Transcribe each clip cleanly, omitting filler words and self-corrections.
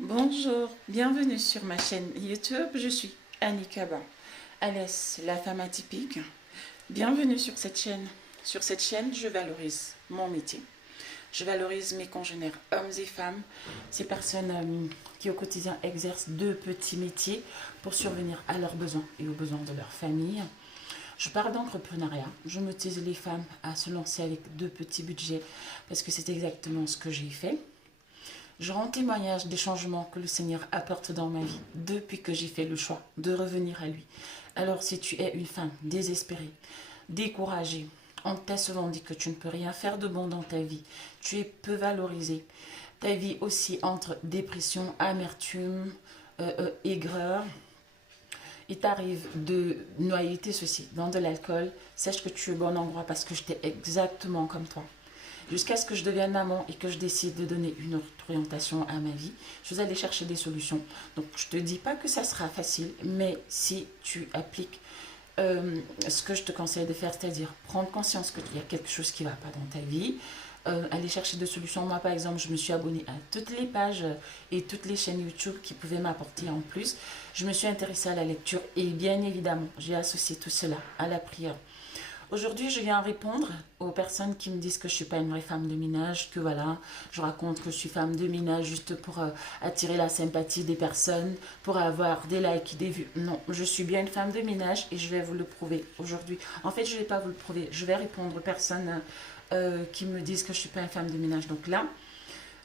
Bonjour, bienvenue sur ma chaîne YouTube. Je suis Annie Kaba, alias la femme atypique. Bienvenue sur cette chaîne. Sur cette chaîne, je valorise mon métier. Je valorise mes congénères hommes et femmes, ces personnes qui au quotidien exercent deux petits métiers pour survenir à leurs besoins et aux besoins de leur famille. Je parle d'entrepreneuriat. Je motive les femmes à se lancer avec deux petits budgets parce que c'est exactement ce que j'ai fait. Je rends témoignage des changements que le Seigneur apporte dans ma vie depuis que j'ai fait le choix de revenir à lui. Alors si tu es une femme désespérée, découragée, on t'a souvent dit que tu ne peux rien faire de bon dans ta vie, tu es peu valorisée, ta vie aussi entre dépression, amertume, aigreur, il t'arrive de noyer tes soucis dans de l'alcool, sache que tu es au bon endroit parce que j'étais exactement comme toi. Jusqu'à ce que je devienne maman et que je décide de donner une autre orientation à ma vie, je vais aller chercher des solutions. Donc, je ne te dis pas que ça sera facile, mais si tu appliques ce que je te conseille de faire, c'est-à-dire prendre conscience qu'il y a quelque chose qui ne va pas dans ta vie, aller chercher des solutions. Moi, par exemple, je me suis abonnée à toutes les pages et toutes les chaînes YouTube qui pouvaient m'apporter en plus. Je me suis intéressée à la lecture et bien évidemment, j'ai associé tout cela à la prière. Aujourd'hui, je viens répondre aux personnes qui me disent que je ne suis pas une vraie femme de ménage, que voilà, je raconte que je suis femme de ménage juste pour attirer la sympathie des personnes, pour avoir des likes, des vues. Non, je suis bien une femme de ménage et je vais vous le prouver aujourd'hui. En fait, je ne vais pas vous le prouver, je vais répondre aux personnes qui me disent que je ne suis pas une femme de ménage. Donc là,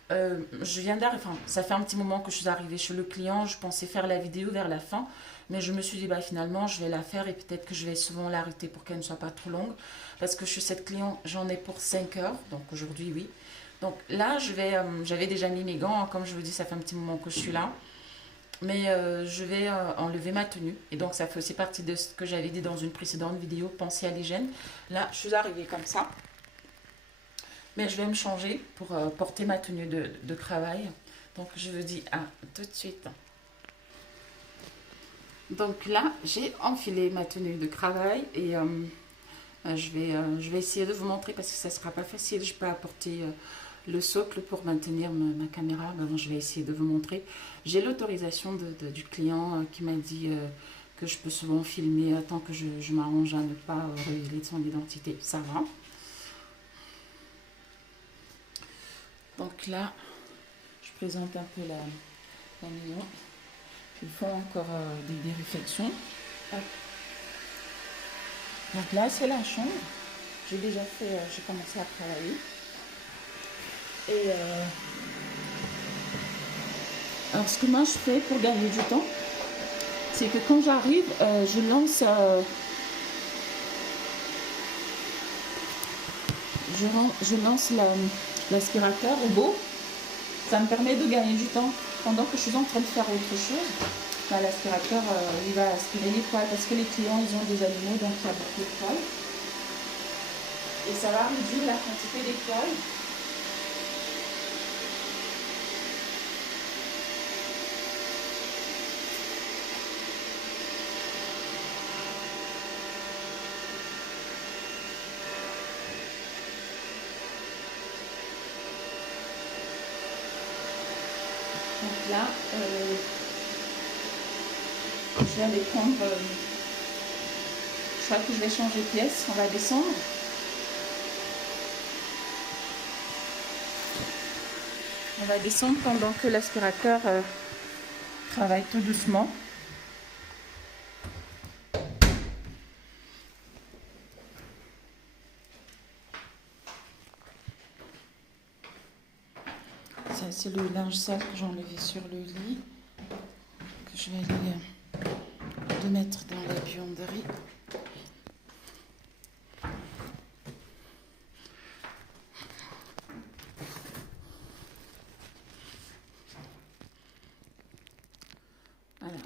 je viens d'arriver, enfin, ça fait un petit moment que je suis arrivée chez le client, je pensais faire la vidéo vers la fin, mais je me suis dit, bah, finalement, je vais la faire et peut-être que je vais souvent l'arrêter pour qu'elle ne soit pas trop longue, parce que je suis cette client, j'en ai pour 5 heures, donc aujourd'hui, oui. Donc là, j'avais déjà mis mes gants, hein, comme je vous dis, ça fait un petit moment que je suis là, mais je vais enlever ma tenue, et donc ça fait aussi partie de ce que j'avais dit dans une précédente vidéo, penser à l'hygiène. Là, je suis arrivée comme ça. Mais je vais me changer pour porter ma tenue de travail. Donc je vous dis à tout de suite. Donc là, j'ai enfilé ma tenue de travail et je vais essayer de vous montrer parce que ça ne sera pas facile. Je peux apporter le socle pour maintenir ma caméra. Mais bon, je vais essayer de vous montrer. J'ai l'autorisation du client qui m'a dit que je peux souvent filmer tant que je m'arrange à ne pas révéler son identité. Ça va. Donc là, je présente un peu la maison. Il faut encore des réflexions. Hop. Donc là, c'est la chambre. J'ai déjà fait, j'ai commencé à travailler. Et alors, ce que moi je fais pour gagner du temps, c'est que quand j'arrive, je lance l'aspirateur robot. Ça me permet de gagner du temps pendant que je suis en train de faire autre chose. Bah, l'aspirateur, il va aspirer les poils parce que les clients, ils ont des animaux, donc il y a beaucoup de poils. Et ça va réduire la quantité des poils. Donc là, je vais aller prendre, je crois que je vais changer de pièce, on va descendre. On va descendre pendant que l'aspirateur travaille tout doucement. Ça, c'est le linge sale que j'ai enlevé sur le lit, que je vais aller le mettre dans la buanderie. Voilà.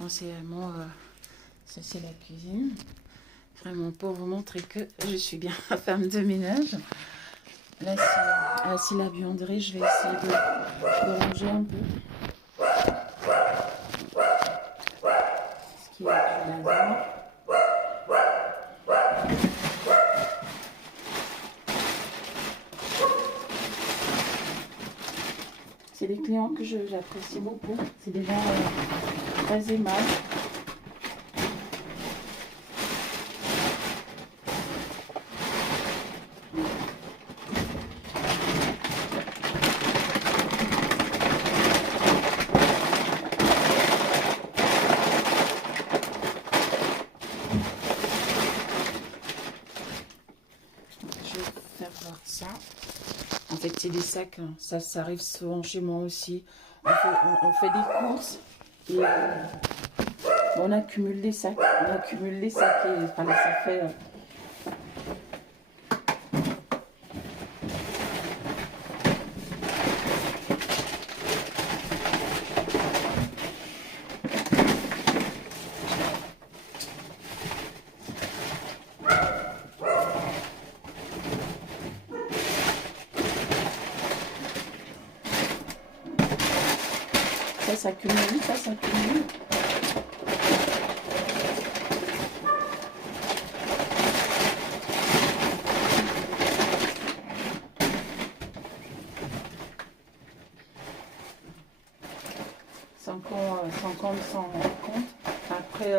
Bon, c'est vraiment, ça c'est la cuisine. Vraiment pour vous montrer que je suis bien femme de ménage. Là, c'est la buanderie. Je vais essayer de ranger un peu. Ce qui est du lavabo. C'est des clients que j'apprécie beaucoup. C'est des gens très aimables. Je vais faire voir ça. En fait, c'est des sacs, hein. Ça arrive souvent chez moi aussi. On fait des courses et on accumule les sacs. On accumule les sacs et enfin, ça fait... ça s'accumule, ça s'accumule. Sans qu'on s'en rende compte. Après,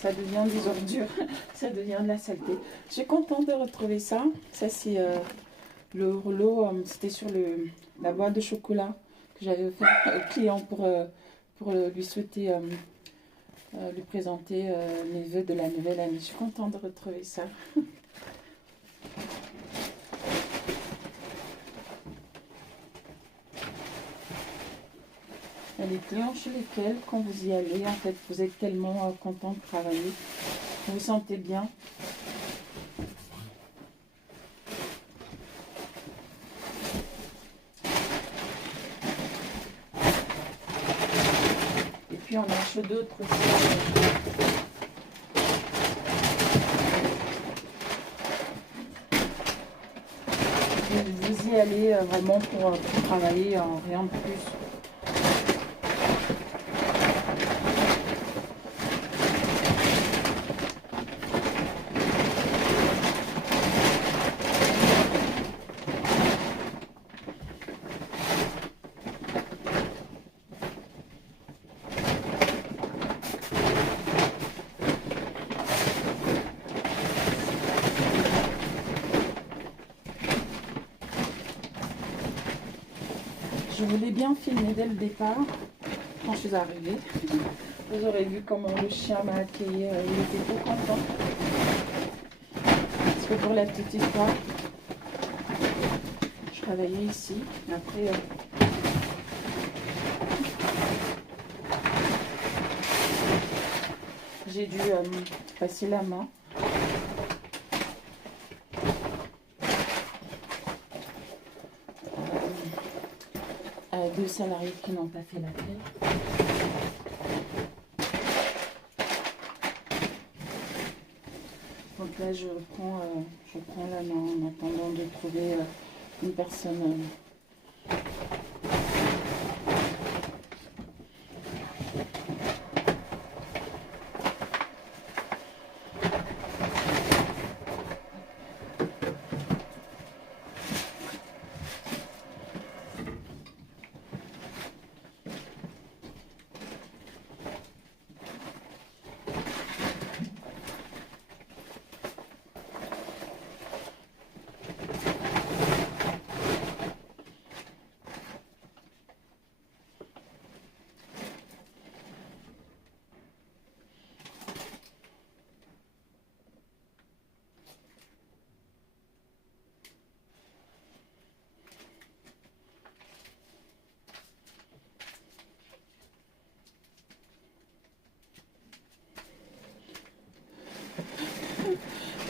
ça devient des ordures, ça devient de la saleté. Je suis contente de retrouver ça. Ça, c'est le rouleau, c'était sur la boîte de chocolat que j'avais offert au client pour lui souhaiter, lui présenter mes vœux de la nouvelle année. Je suis contente de retrouver ça. Il y a des clients chez lesquels, quand vous y allez, en fait, vous êtes tellement content de travailler, vous vous sentez bien. Et puis on en a d'autres aussi. Vous y allez vraiment pour travailler, rien de plus. Je voulais bien filmer dès le départ, quand je suis arrivée. Vous aurez vu comment le chien m'a accueilli, il était trop content. Parce que pour la petite histoire, je travaillais ici. Après, j'ai dû passer la main. Deux salariés qui n'ont pas fait l'appel. Donc là, je prends la main en attendant de trouver une personne.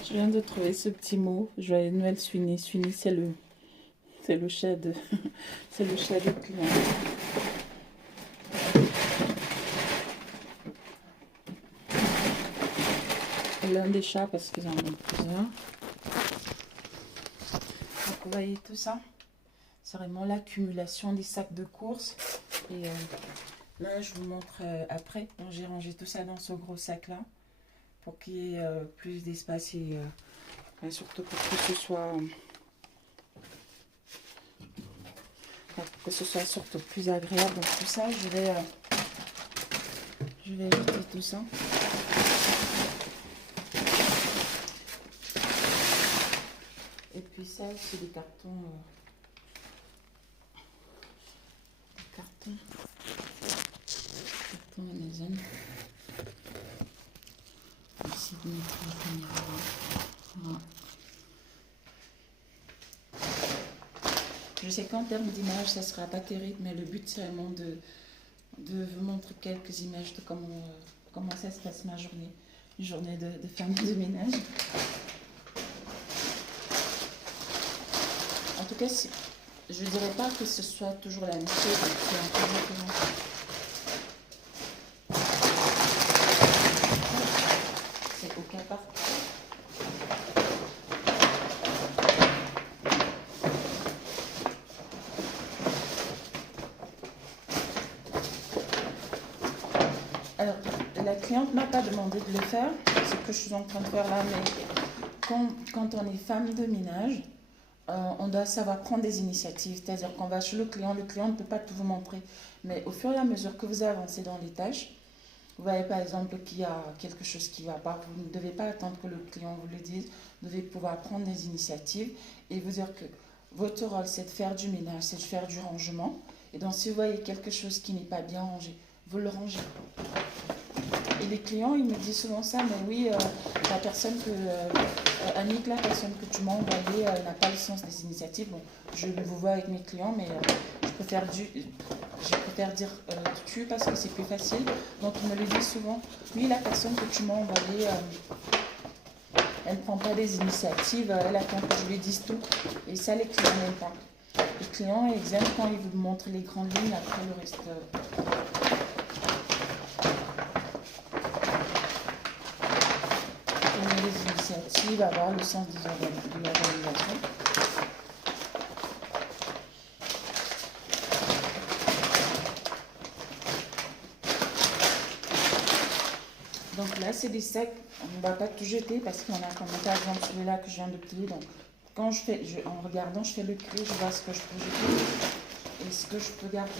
Je viens de trouver ce petit mot. Joyeux Noël Sweeney. Sweeney, c'est le chat de c'est le chat de client. L'un des chats parce qu'ils en ont plusieurs. Donc vous voyez tout ça, c'est vraiment l'accumulation des sacs de courses. Et là je vous montre après. Donc, j'ai rangé tout ça dans ce gros sac là pour qu'il y ait plus d'espace et surtout pour que ce soit que ce soit surtout plus agréable. Donc tout ça, je vais jeter tout ça. Et puis ça, c'est des cartons. Carton Amazon. Ici, de mettre la caméra. Voilà. Je sais qu'en termes d'image, ça ne sera pas terrible, mais le but, c'est vraiment de vous montrer quelques images de comment ça se passe ma journée. Une journée de femme de ménage. En tout cas, je ne dirais pas que ce soit toujours la même chose, mais c'est un peu différent. C'est au cas par cas. Alors, la cliente ne m'a pas demandé de le faire, c'est ce que je suis en train de faire là, mais quand on est femme de ménage, on doit savoir prendre des initiatives, c'est-à-dire qu'on va chez le client ne peut pas tout vous montrer, mais au fur et à mesure que vous avancez dans les tâches, vous voyez par exemple qu'il y a quelque chose qui ne va pas, vous ne devez pas attendre que le client vous le dise, vous devez pouvoir prendre des initiatives et vous dire que votre rôle c'est de faire du ménage, c'est de faire du rangement, et donc si vous voyez quelque chose qui n'est pas bien rangé, vous le rangez. Et les clients, ils me disent souvent ça, mais oui, Annick, la personne que tu m'as envoyée n'a pas le sens des initiatives. Bon, je vous vois avec mes clients, mais je préfère dire tu parce que c'est plus facile. Donc, ils me le disent souvent. Oui, la personne que tu m'as envoyée, elle ne prend pas des initiatives, elle attend que je lui dise tout. Et ça, les clients n'aiment pas. Les clients, ils aiment quand ils vous montrent les grandes lignes, après le reste... les initiatives, avoir le sens de l'organisation. Donc là, c'est des sacs, on ne va pas tout jeter parce qu'on a comme par exemple celui-là que je viens de plier. Donc quand en regardant, je fais le tri, je vois ce que je peux jeter et ce que je peux garder.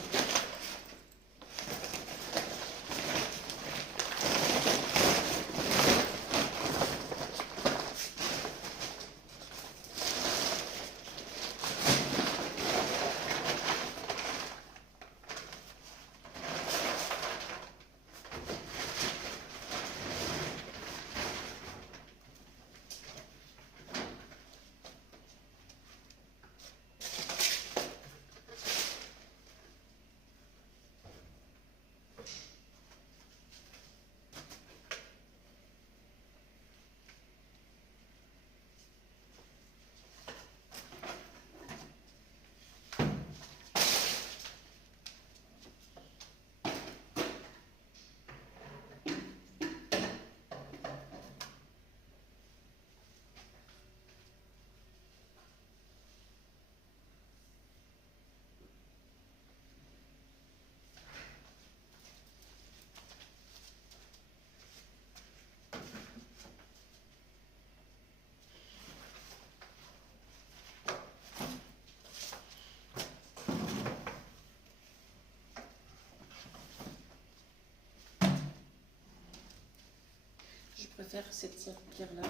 Je préfère cette serpillière-là.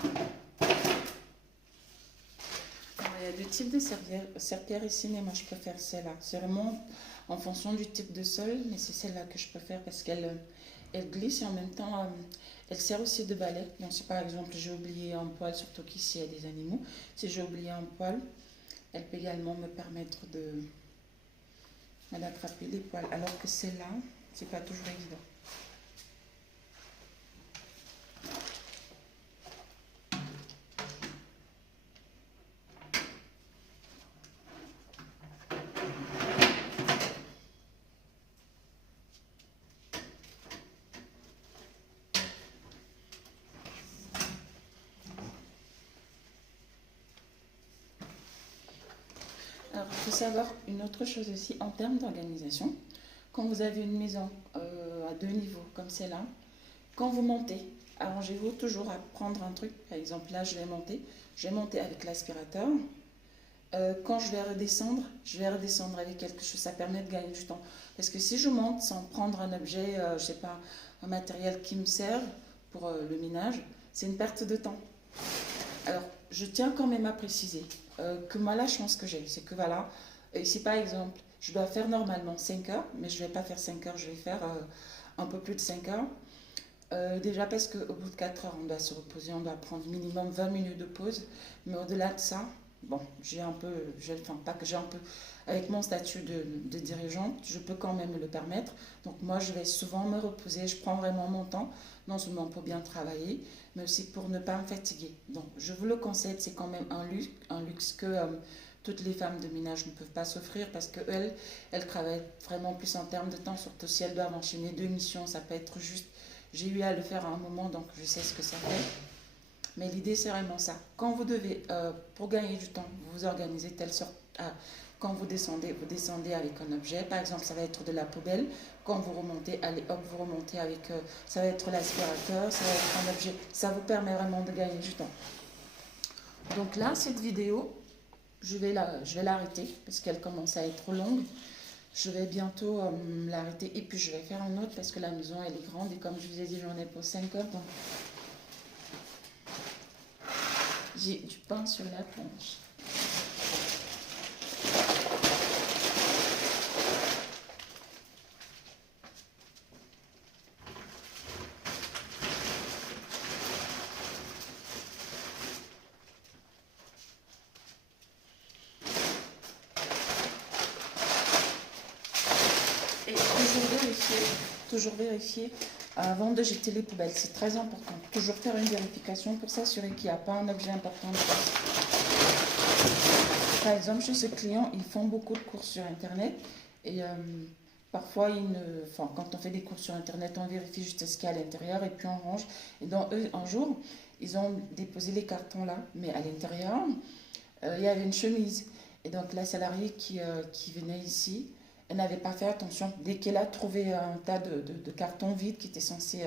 Il y a deux types de serpillères ici, mais moi je préfère celle-là. C'est vraiment en fonction du type de sol, mais c'est celle-là que je préfère parce qu'elle glisse et en même temps elle sert aussi de balai. Donc si par exemple j'ai oublié un poil, surtout qu'ici il y a des animaux, si j'ai oublié un poil, elle peut également me permettre d'attraper les poils. Alors que celle-là, c'est pas toujours évident. Alors, il faut savoir une autre chose aussi en termes d'organisation. Quand vous avez une maison à deux niveaux comme celle-là, quand vous montez, arrangez-vous toujours à prendre un truc. Par exemple, là, je vais monter avec l'aspirateur. quand je vais redescendre avec quelque chose, ça permet de gagner du temps. Parce que si je monte sans prendre un objet, je sais pas, un matériel qui me sert pour le ménage, c'est une perte de temps. Alors, je tiens quand même à préciser que moi, la chance que j'ai, c'est que voilà, ici par exemple, je dois faire normalement 5 heures, mais je ne vais pas faire 5 heures, je vais faire un peu plus de 5 heures. Déjà parce qu'au bout de 4 heures, on doit se reposer, on doit prendre minimum 20 minutes de pause. Mais au-delà de ça, bon, j'ai un peu, enfin pas que j'ai un peu, avec mon statut de dirigeante, je peux quand même me le permettre. Donc moi, je vais souvent me reposer, je prends vraiment mon temps, non seulement pour bien travailler, mais aussi pour ne pas me fatiguer. Donc je vous le conseille, c'est quand même un luxe que toutes les femmes de ménage ne peuvent pas s'offrir parce qu'elles, elles travaillent vraiment plus en termes de temps, surtout si elles doivent enchaîner 2 missions, ça peut être juste. J'ai eu à le faire à un moment, donc je sais ce que ça fait. Mais l'idée, c'est vraiment ça. Quand vous devez, pour gagner du temps, vous organisez telle sorte à, quand vous descendez avec un objet. Par exemple, ça va être de la poubelle. Quand vous remontez, allez hop, vous remontez avec, ça va être l'aspirateur, ça va être un objet. Ça vous permet vraiment de gagner du temps. Donc là, cette vidéo, je vais l'arrêter parce qu'elle commence à être longue. Je vais bientôt l'arrêter et puis je vais faire une autre parce que la maison elle est grande et comme je vous ai dit j'en ai pour 5 heures donc j'ai du pain sur la planche. Et toujours vérifier avant de jeter les poubelles, c'est très important. Toujours faire une vérification pour s'assurer qu'il n'y a pas un objet important dedans. Par exemple, chez ce client, ils font beaucoup de courses sur Internet et parfois, quand on fait des courses sur Internet, on vérifie juste ce qu'il y a à l'intérieur et puis on range. Et donc, eux, un jour, ils ont déposé les cartons là, mais à l'intérieur, il y avait une chemise. Et donc, la salariée qui venait ici, elle n'avait pas fait attention. Dès qu'elle a trouvé un tas de cartons vides qui étaient censés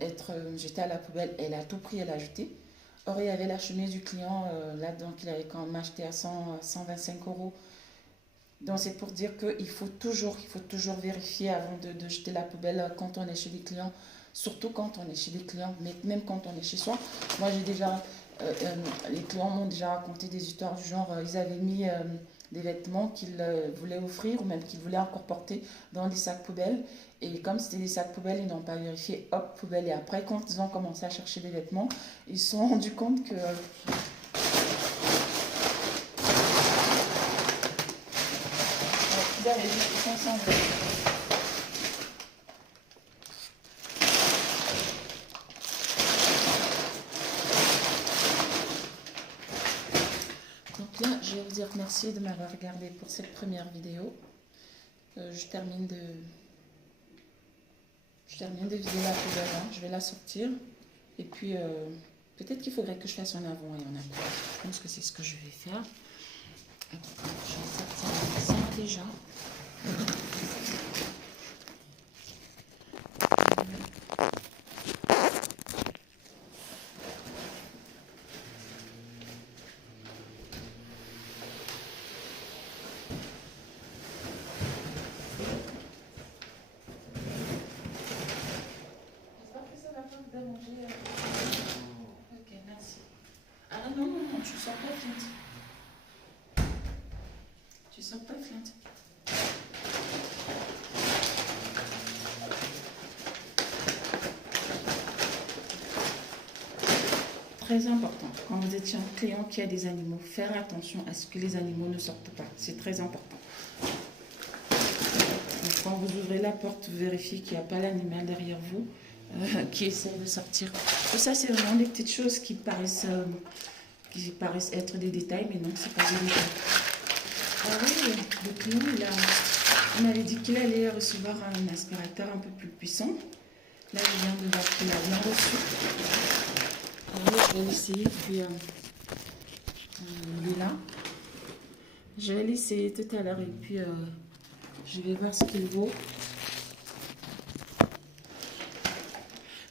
être jetés à la poubelle, elle a tout pris, elle a jeté. Or, il y avait la chemise du client là-dedans qu'il avait quand même acheté à 125 euros. Donc, c'est pour dire qu'il faut toujours vérifier avant de jeter la poubelle quand on est chez les clients. Surtout quand on est chez les clients, mais même quand on est chez soi. Moi, les clients m'ont déjà raconté des histoires du genre, ils avaient mis des vêtements qu'ils voulaient offrir ou même qu'ils voulaient encore porter dans des sacs poubelles. Et comme c'était des sacs poubelles, ils n'ont pas vérifié, hop, poubelle. Et après, quand ils ont commencé à chercher des vêtements, ils se sont rendus compte que ils avaient juste 500 euros. Donc là, je vais vous dire merci de m'avoir regardé pour cette première vidéo. Je termine de vider la poubelle, hein. Je vais la sortir. Et puis, peut-être qu'il faudrait que je fasse un avant et un après. Je pense que c'est ce que je vais faire. Je vais sortir ça déjà. Déranger. Ok, merci. Ah non, tu sors pas, Flint. Tu sors pas, Flint. Très important, quand vous êtes un client qui a des animaux, faire attention à ce que les animaux ne sortent pas. C'est très important. Donc, quand vous ouvrez la porte, vérifiez qu'il n'y a pas l'animal derrière vous. Qui essaie de sortir. Tout ça, c'est vraiment des petites choses qui paraissent être des détails, mais non, c'est pas des détails. Ah oui, le client, il m'avait dit qu'il allait recevoir un aspirateur un peu plus puissant. Là, je viens de voir qu'il a bien reçu. Alors, je vais l'essayer, puis il est là. Je vais l'essayer tout à l'heure, et puis je vais voir ce qu'il vaut.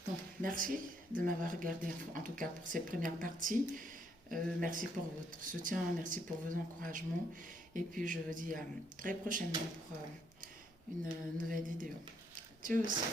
Bon, merci de m'avoir regardé, en tout cas pour cette première partie. Merci pour votre soutien, merci pour vos encouragements. Et puis je vous dis à très prochainement pour une nouvelle vidéo. Tchuss!